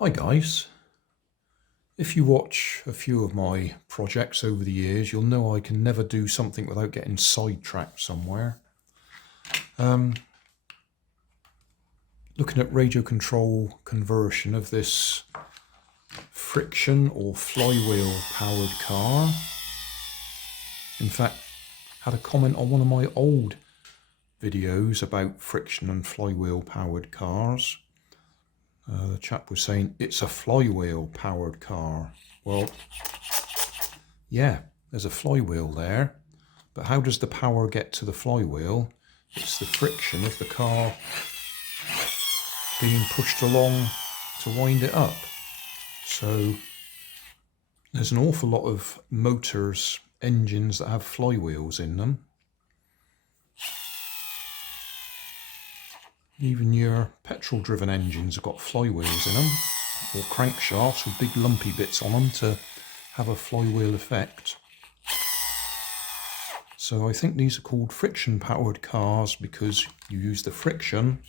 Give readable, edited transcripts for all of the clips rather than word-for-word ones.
Hi guys, if you watch a few of my projects over the years, you'll know I can never do something without getting sidetracked somewhere. Looking at radio control conversion of this friction or flywheel powered car. In fact, had a comment on one of my old videos about friction and flywheel powered cars. The chap was saying it's a flywheel powered car. Well, yeah, there's a flywheel there, but how does the power get to the flywheel? It's the friction of the car being pushed along to wind it up. So there's an awful lot of motors, engines that have flywheels in them. Even your petrol-driven engines have got flywheels in them, or crankshafts with big lumpy bits on them to have a flywheel effect. So I think these are called friction-powered cars because you use the friction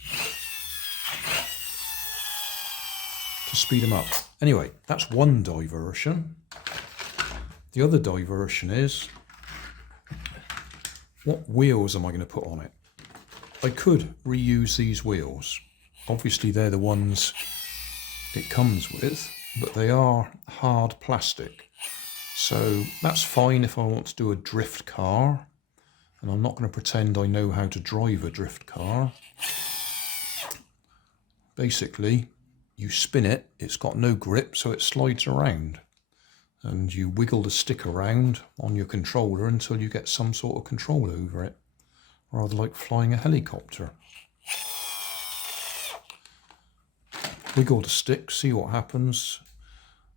to speed them up. Anyway, that's one diversion. The other diversion is, what wheels am I going to put on it? I could reuse these wheels. Obviously they're the ones it comes with, but they are hard plastic. So that's fine if I want to do a drift car, and I'm not going to pretend I know how to drive a drift car. Basically, you spin it, it's got no grip, so it slides around. And you wiggle the stick around on your controller until you get some sort of control over it. Rather like flying a helicopter. Wiggle the stick, see what happens,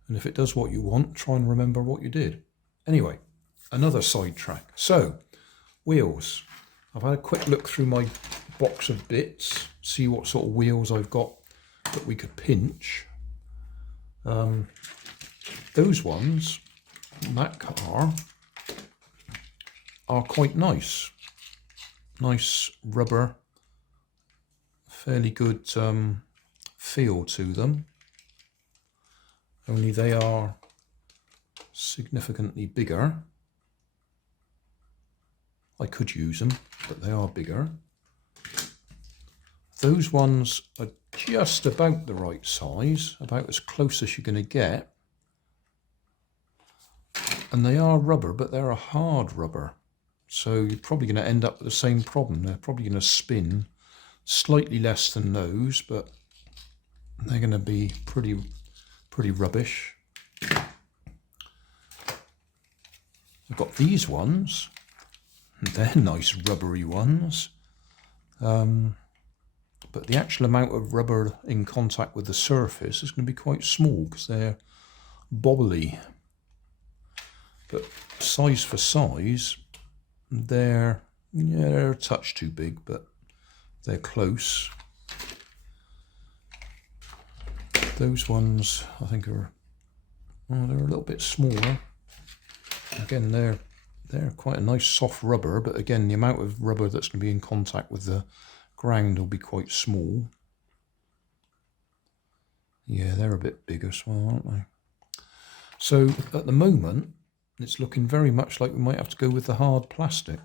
and if it does what you want, try and remember what you did. Anyway, another sidetrack. So, wheels. I've had a quick look through my box of bits, see what sort of wheels I've got that we could pinch. Those ones, on that car, are quite nice. Nice rubber, fairly good feel to them, only they are significantly bigger. I could use them, but they are bigger. Those ones are just about the right size, about as close as you're going to get, and they are rubber, but they're a hard rubber. So you're probably going to end up with the same problem. They're probably going to spin slightly less than those, but they're going to be pretty rubbish. I've got these ones. They're nice rubbery ones. But the actual amount of rubber in contact with the surface is going to be quite small because they're bobbly. But size for size, they're a touch too big, but they're close. Those ones I think are, they're a little bit smaller. Again, they're quite a nice soft rubber, but again, the amount of rubber that's going to be in contact with the ground will be quite small. Yeah, they're a bit big as well, aren't they? So at the moment, it's looking very much like we might have to go with the hard plastic.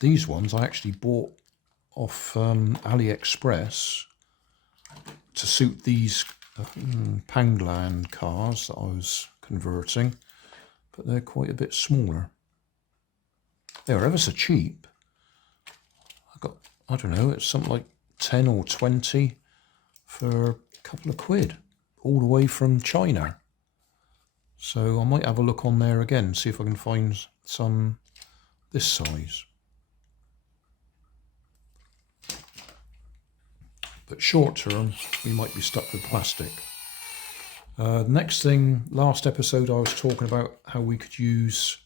These ones I actually bought off AliExpress to suit these Pangland cars that I was converting, but they're quite a bit smaller. They're ever so cheap. I got, I don't know, it's something like 10 or 20 for a couple of quid, all the way from China. So I might have a look on there again, see if I can find some this size. But short term, we might be stuck with plastic. Next thing, last episode I was talking about how we could use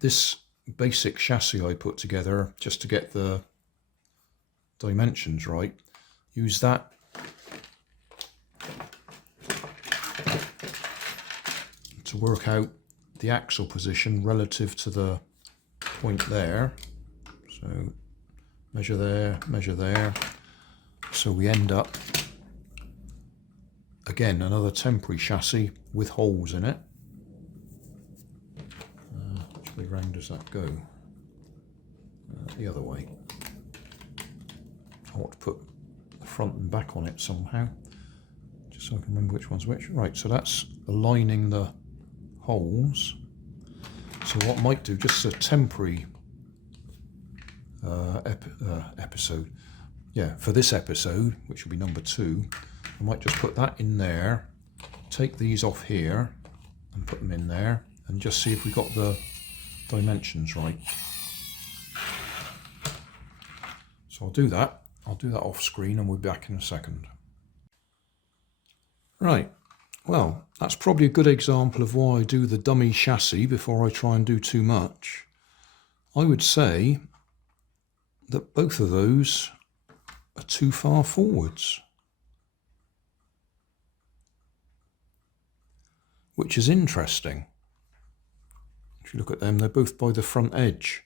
this basic chassis I put together just to get the dimensions right. Use that to work out the axle position relative to the point there. So measure there, so we end up again, another temporary chassis with holes in it. Which way round does that go? The other way. I want to put the front and back on it somehow, just so I can remember which one's which. Right, so that's aligning the holes. So what I might do, just a temporary episode, yeah, for this episode, which will be number 2, I might just put that in there, take these off here and put them in there, and just see if we got the dimensions right. So I'll do that off screen and we'll be back in a second. Right, well, that's probably a good example of why I do the dummy chassis before I try and do too much. I would say that both of those are too far forwards, which is interesting. If you look at them, they're both by the front edge.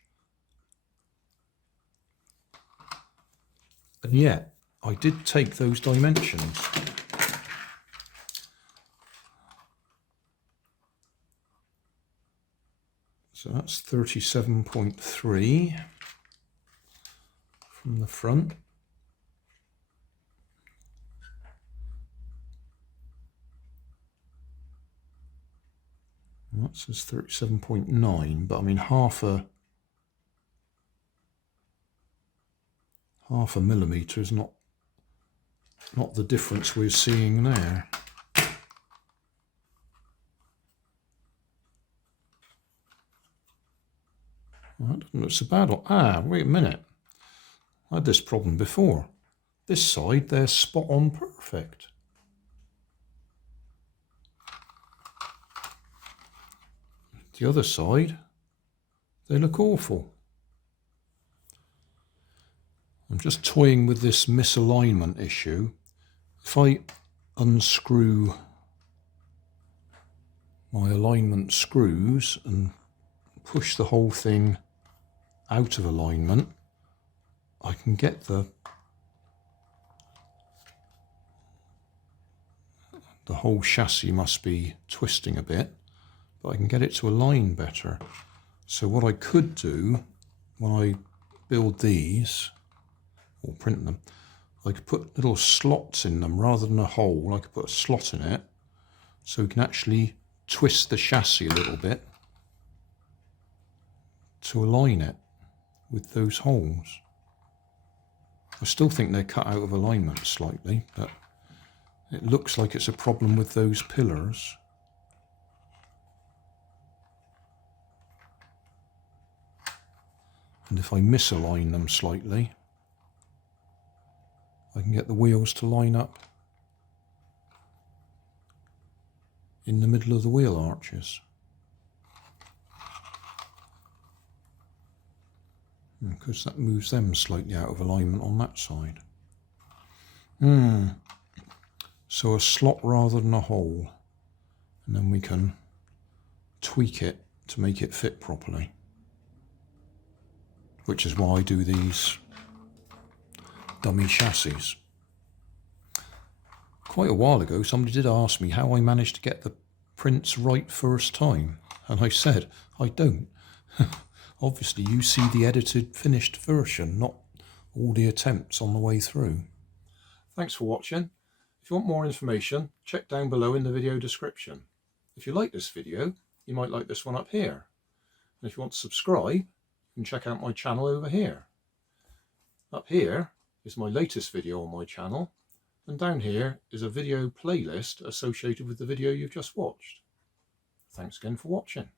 And yet, I did take those dimensions. So that's 37.3 from the front. And that says 37.9, but I mean half a millimetre is not the difference we're seeing there. Well, that doesn't look so bad. Ah, wait a minute. I had this problem before. This side, they're spot on perfect. The other side, they look awful. I'm just toying with this misalignment issue. If I unscrew my alignment screws and push the whole thing out of alignment, I can get the whole chassis must be twisting a bit, but I can get it to align better. So what I could do when I build these or print them, I could put little slots in them rather than a hole. I could put a slot in it so we can actually twist the chassis a little bit to align it with those holes. I still think they're cut out of alignment slightly, but it looks like it's a problem with those pillars. And if I misalign them slightly, I can get the wheels to line up in the middle of the wheel arches. Because that moves them slightly out of alignment on that side. So a slot rather than a hole, and then we can tweak it to make it fit properly, which is why I do these dummy chassis. Quite a while ago, somebody did ask me how I managed to get the prints right first time, and I said, I don't. Obviously, you see the edited, finished version, not all the attempts on the way through. Thanks for watching. If you want more information, check down below in the video description. If you like this video, you might like this one up here. And if you want to subscribe, you can check out my channel over here. Up here is my latest video on my channel, and down here is a video playlist associated with the video you've just watched. Thanks again for watching.